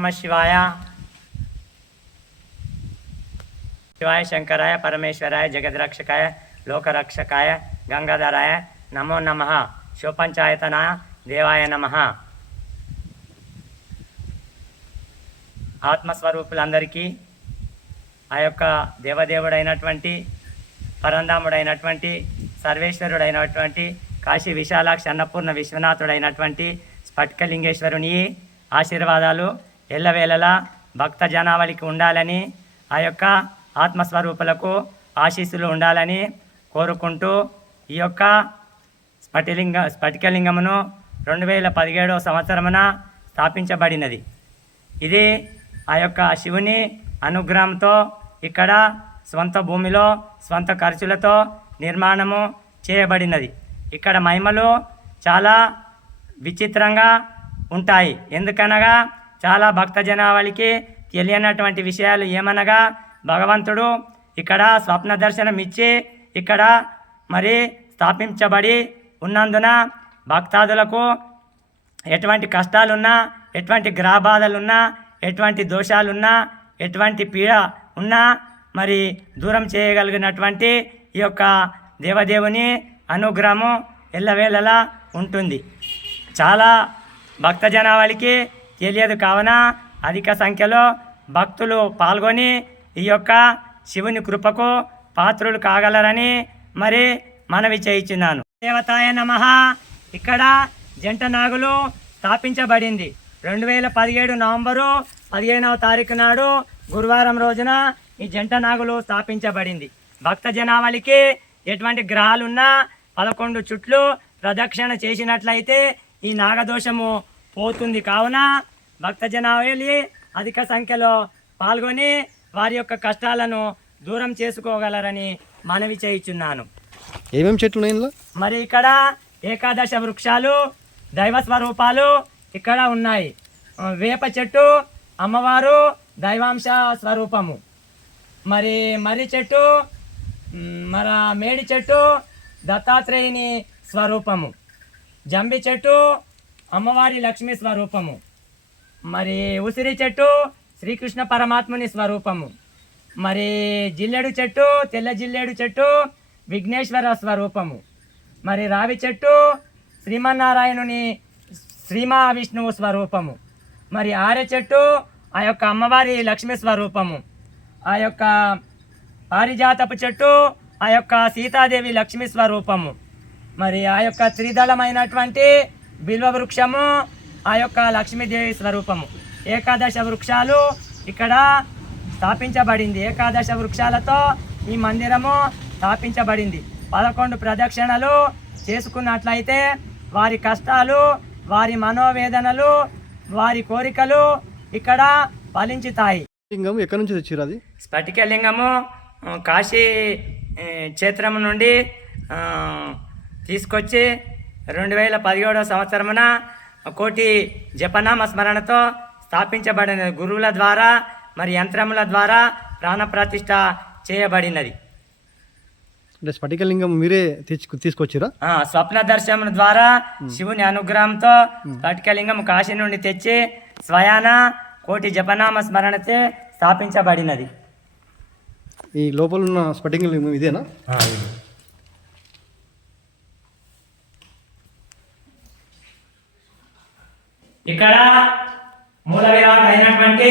నమ శివాయ శివాయ శంకరాయ పరమేశ్వరాయ జగద్రక్షకాయ లోకరక్షకాయ గంగాధరాయ నమో నమ శివపంచాయతన దేవాయ నమ ఆత్మస్వరూపులందరికీ ఆ యొక్క దేవదేవుడైనటువంటి పరంధాముడైనటువంటి సర్వేశ్వరుడైనటువంటి కాశీ విశాలాక్షి అన్నపూర్ణ విశ్వనాథుడైనటువంటి స్ఫటికలింగేశ్వరుని ఆశీర్వాదాలు ఎల్లవేళలా భక్త జనావళికి ఉండాలని ఆ యొక్క ఆత్మస్వరూపులకు ఆశీస్సులు ఉండాలని కోరుకుంటూ ఈ యొక్క స్ఫటిలింగ స్ఫటికలింగమును రెండు వేల పదిహేడవ సంవత్సరమున స్థాపించబడినది. ఇది ఆ యొక్క శివుని అనుగ్రహంతో ఇక్కడ స్వంత భూమిలో స్వంత ఖర్చులతో నిర్మాణము చేయబడినది. ఇక్కడ మహిమలు చాలా విచిత్రంగా ఉంటాయి. ఎందుకనగా చాలా భక్త జనావళికి తెలియనటువంటి విషయాలు ఏమనగా భగవంతుడు ఇక్కడ స్వప్న దర్శనం ఇచ్చి ఇక్కడ మరి స్థాపించబడి ఉన్నందున భక్తాదులకు ఎటువంటి కష్టాలున్నా ఎటువంటి గ్రహబాధలున్నా ఎటువంటి దోషాలున్నా ఎటువంటి పీడ ఉన్నా మరి దూరం చేయగలిగినటువంటి ఈ యొక్క దేవదేవుని అనుగ్రహము ఎల్లవేళలా ఉంటుంది. చాలా భక్త జనావళికి తెలియదు కావున అధిక సంఖ్యలో భక్తులు పాల్గొని ఈ యొక్క శివుని కృపకు పాత్రులు కాగలరని మరి మనవి చేయించున్నాను. దేవతాయ నమ. ఇక్కడ జంట నాగులు స్థాపించబడింది. రెండు వేల పదిహేడు నవంబరు పదిహేనవ తారీఖు నాడు గురువారం రోజున ఈ జంట నాగులు స్థాపించబడింది. భక్త జనావళికి ఎటువంటి గ్రహాలున్నా పదకొండు చుట్లు ప్రదక్షిణ చేసినట్లయితే ఈ నాగదోషము పోతుంది కావున భక్త జనావళి అధిక సంఖ్యలో పాల్గొని వారి యొక్క కష్టాలను దూరం చేసుకోగలరని మనవి చేయుచున్నాను. ఏమేమి చెట్లు మరి ఇక్కడ ఏకాదశ వృక్షాలు దైవ స్వరూపాలు ఇక్కడ ఉన్నాయి. వేప చెట్టు అమ్మవారు దైవాంశ స్వరూపము. మరి మర్రి చెట్టు మన మేడి చెట్టు దత్తాత్రేయుని స్వరూపము. జంబి చెట్టు అమ్మవారి లక్ష్మీ స్వరూపము. మరి ఉసిరి చెట్టు శ్రీకృష్ణ పరమాత్ముని స్వరూపము. మరి జిల్లెడు చెట్టు తెల్ల జిల్లెడు చెట్టు విఘ్నేశ్వర స్వరూపము. మరి రావి చెట్టు శ్రీమన్నారాయణుని శ్రీమా విష్ణువు స్వరూపము. మరి ఆర్య చెట్టు ఆ యొక్క అమ్మవారి లక్ష్మీ స్వరూపము. ఆ యొక్క పారిజాతపు చెట్టు ఆ యొక్క సీతాదేవి లక్ష్మీ స్వరూపము. మరి ఆ యొక్క త్రిదళమైనటువంటి బిల్వ వృక్షము ఆ యొక్క లక్ష్మీదేవి స్వరూపము. ఏకాదశ వృక్షాలు ఇక్కడ స్థాపించబడింది. ఏకాదశ వృక్షాలతో ఈ మందిరము స్థాపించబడింది. పదకొండు ప్రదక్షిణలు చేసుకున్నట్లయితే వారి కష్టాలు వారి మనోవేదనలు వారి కోరికలు ఇక్కడ ఫలించుతాయి. లింగం ఎక్కడి నుంచి తెచ్చిర్రు అది? స్ఫటికలింగము కాశీ క్షేత్రం నుండి తీసుకొచ్చి రెండు వేల పదిహేడవ సంవత్సరమున కోటి జపనామ స్మరణతో స్థాపించబడిన గురువుల ద్వారా మరి యంత్రముల ద్వారా ప్రాణప్రతిష్ఠ చేయబడినది. అంటే స్ఫటికలింగం మీరే తీసుకొచ్చిరా? ఆ, స్వప్న దర్శనం ద్వారా శివుని అనుగ్రహంతో స్ఫటికలింగం కాశీ నుండి తెచ్చి స్వయాన కోటి జపనామ స్మరణతే స్థాపించబడినది. ఈ లోపల ఉన్న స్ఫటికలింగం ఇదేనా? ఇక్కడ మూల విరాట్ అయినటువంటి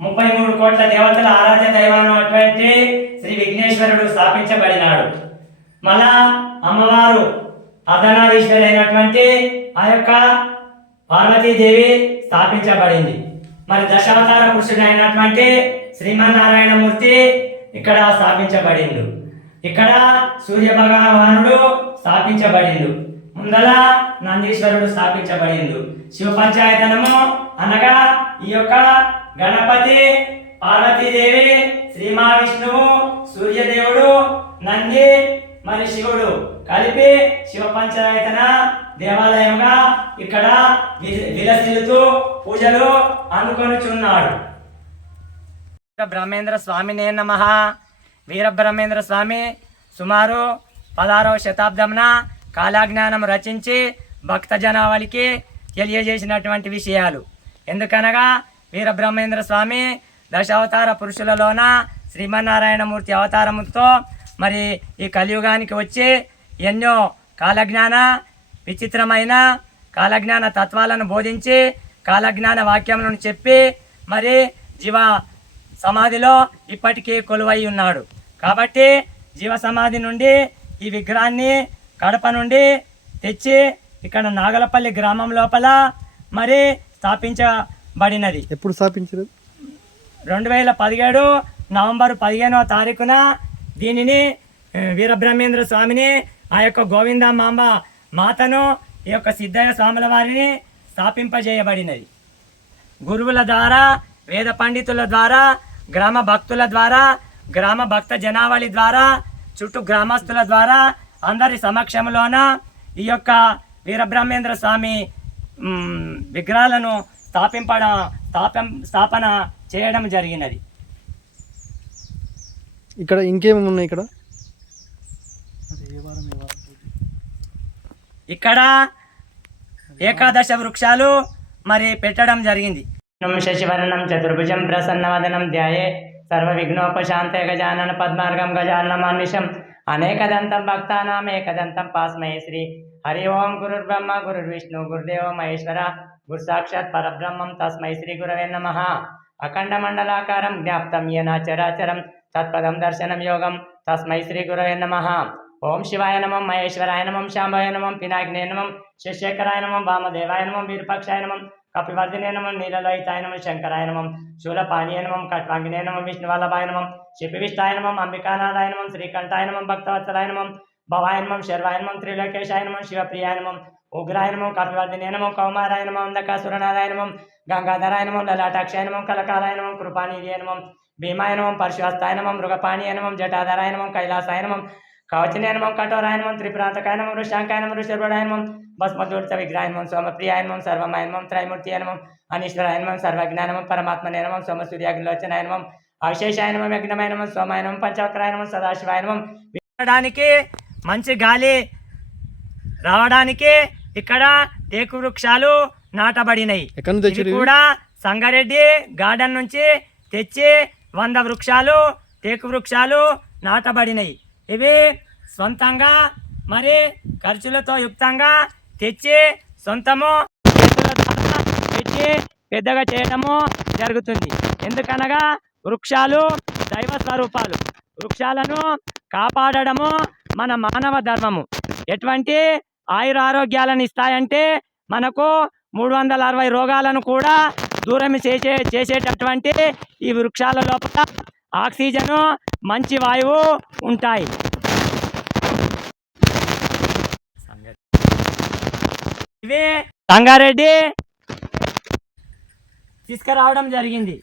ముప్పై మూడు కోట్ల దేవతల ఆరాధ్య దైవమైనటువంటి శ్రీ విఘ్నేశ్వరుడు స్థాపించబడినాడు. మళ్ళా అమ్మవారు అర్ధనారీశ్వరి అయినటువంటి ఆ యొక్క పార్వతీదేవి స్థాపించబడింది. మరి దశావతార పురుషుడు అయినటువంటి శ్రీమన్నారాయణమూర్తి ఇక్కడ స్థాపించబడిండు. ఇక్కడ సూర్య భగవానుడు స్థాపించబడిండు. ముందల నందీశ్వరుడు స్థాపించబడిండు. శివ పంచాయతనము అనగా ఈ యొక్క గణపతి పార్వతీదేవి శ్రీ మహావిష్ణువు సూర్యదేవుడు నంది మరి శివుడు కలిపి శివ పంచాయతన దేవాలయంగా ఇక్కడ విలసిల్లుతూ పూజలు అందుకొనుచున్నాడు బ్రహ్మేంద్ర స్వామినే నమ. వీరబ్రహ్మేంద్ర స్వామి సుమారు పదహారవ శతాబ్దంన కాలాజ్ఞానం రచించి భక్త జనావళికి తెలియజేసినటువంటి విషయాలు. ఎందుకనగా వీరబ్రహ్మేంద్ర స్వామి దశావతార పురుషులలోన శ్రీమన్నారాయణమూర్తి అవతారముతో మరి ఈ కలియుగానికి వచ్చి ఎన్నో కాలజ్ఞాన విచిత్రమైన కాలజ్ఞాన తత్వాలను బోధించి కాలజ్ఞాన వాక్యములను చెప్పి మరి జీవ సమాధిలో ఇప్పటికీ కొలువై ఉన్నాడు. కాబట్టి జీవ సమాధి నుండి ఈ విగ్రహాన్ని కడప నుండి తెచ్చి ఇక్కడ నాగలపల్లి గ్రామం లోపల మరి స్థాపించబడినది. ఎప్పుడు స్థాపించారు రెండు వేల పదిహేడు నవంబర్ పదిహేనవ తారీఖున దీనిని వీరబ్రహ్మేంద్ర స్వామిని ఆ యొక్క గోవింద మాంబ మాతను ఈ యొక్క సిద్ధయ్య స్వాముల వారిని స్థాపింపజేయబడినది. గురువుల ద్వారా వేద పండితుల ద్వారా గ్రామ భక్తుల ద్వారా గ్రామ భక్త జనావళి ద్వారా చుట్టూ గ్రామస్తుల ద్వారా అందరి సమక్షంలోన ఈ యొక్క వీరబ్రహ్మేంద్ర స్వామి విగ్రహాలను స్థాపింపడం స్థాపం స్థాపన చేయడం జరిగినది. ఇక్కడ ఇంకేమేమి ఉన్నాయి ఇక్కడ? ఇక్కడ ఏకాదశ వృక్షాలు మరి పెట్టడం జరిగింది. శశివర్ణం చతుర్భుజం ప్రసన్నవదనం ధ్యాయే సర్వ విఘ్నోపశాంతే గజానన పద్మార్గం గజాననమాన్విషం అనేకదంతం భక్తానాం ఏకదంతం పాస్మయ శ్రీ హరి ఓం గురుర్బ్రహ్మ గురుర్విష్ణు గురుదేవ మహేశ్వర గురు సాక్షాత్ పరబ్రహ్మం తస్మై శ్రీ గురవే నమ అఖండ మండలాకారం జ్ఞాప్తం యన చరాచరం తత్పదం దర్శనం యోగం తస్మై శ్రీ గురవే నమ ఓం శివాయ నమం మహేశ్వరాయ నమం శాంభాయ నమం పినాగ్నే నమం శశేఖరాయ నమం వామదేవాయ నమం వీరపక్షాయ నమం కపివర్ధినే నమం నీలలోహితాయ నమం శంకరాయ నమం శూలపాణీయ నమం కట్వాంగినే నమం విష్ణువల్లభాయ నమం త్రిలోకేశాయనమం శివప్రియాయనమం ఉగ్రాయనమం నమం కౌమారాయనమం నమం గంగాధరాయనమం లలాటాక్షాయనమం భవాయ నమం భీమాయనమం నమం మృగపాణీయనమం జటాధరాయనమం కైలాసాయనమం నమం కఠోరాయనమం నమం కపివర్ధినే నమం భస్మదూర్త విగ్రహాయ సోమప్రియాయనమం సర్వమాయనమం నమం సర్వమాయ నమం త్రైమూర్తి నమం అనీశ్వరాయ నమం సర్వజ్ఞాయ నమం పరమాత్మనే నమం సోమసూర్యాగ్నిలోచనాయ నమం అవశేషాయ నమం వినడానికి మంచి గాలి రావడానికి ఇక్కడ టేకు వృక్షాలు నాటబడినాయి? కూడా సంగారెడ్డి గార్డెన్ నుంచి తెచ్చి వంద వృక్షాలు టేకు వృక్షాలు నాటబడినాయి ఇవి సొంతంగా మరి ఖర్చులతో యుక్తంగా తెచ్చి సొంతము పెట్టి పెద్దగా చేయడము జరుగుతుంది. ఎందుకనగా వృక్షాలు దైవ స్వరూపాలు. వృక్షాలను కాపాడడము మన మానవ ధర్మము. ఎటువంటి ఆయుర ఆరోగ్యాలను ఇస్తాయంటే మనకు మూడు వందల అరవై రోగాలను కూడా దూరం చేసే చేసేటటువంటి ఈ వృక్షాల లోపల ఆక్సిజను మంచి వాయువు ఉంటాయి. ఇవి సంగారెడ్డి తీసుకురావడం జరిగింది.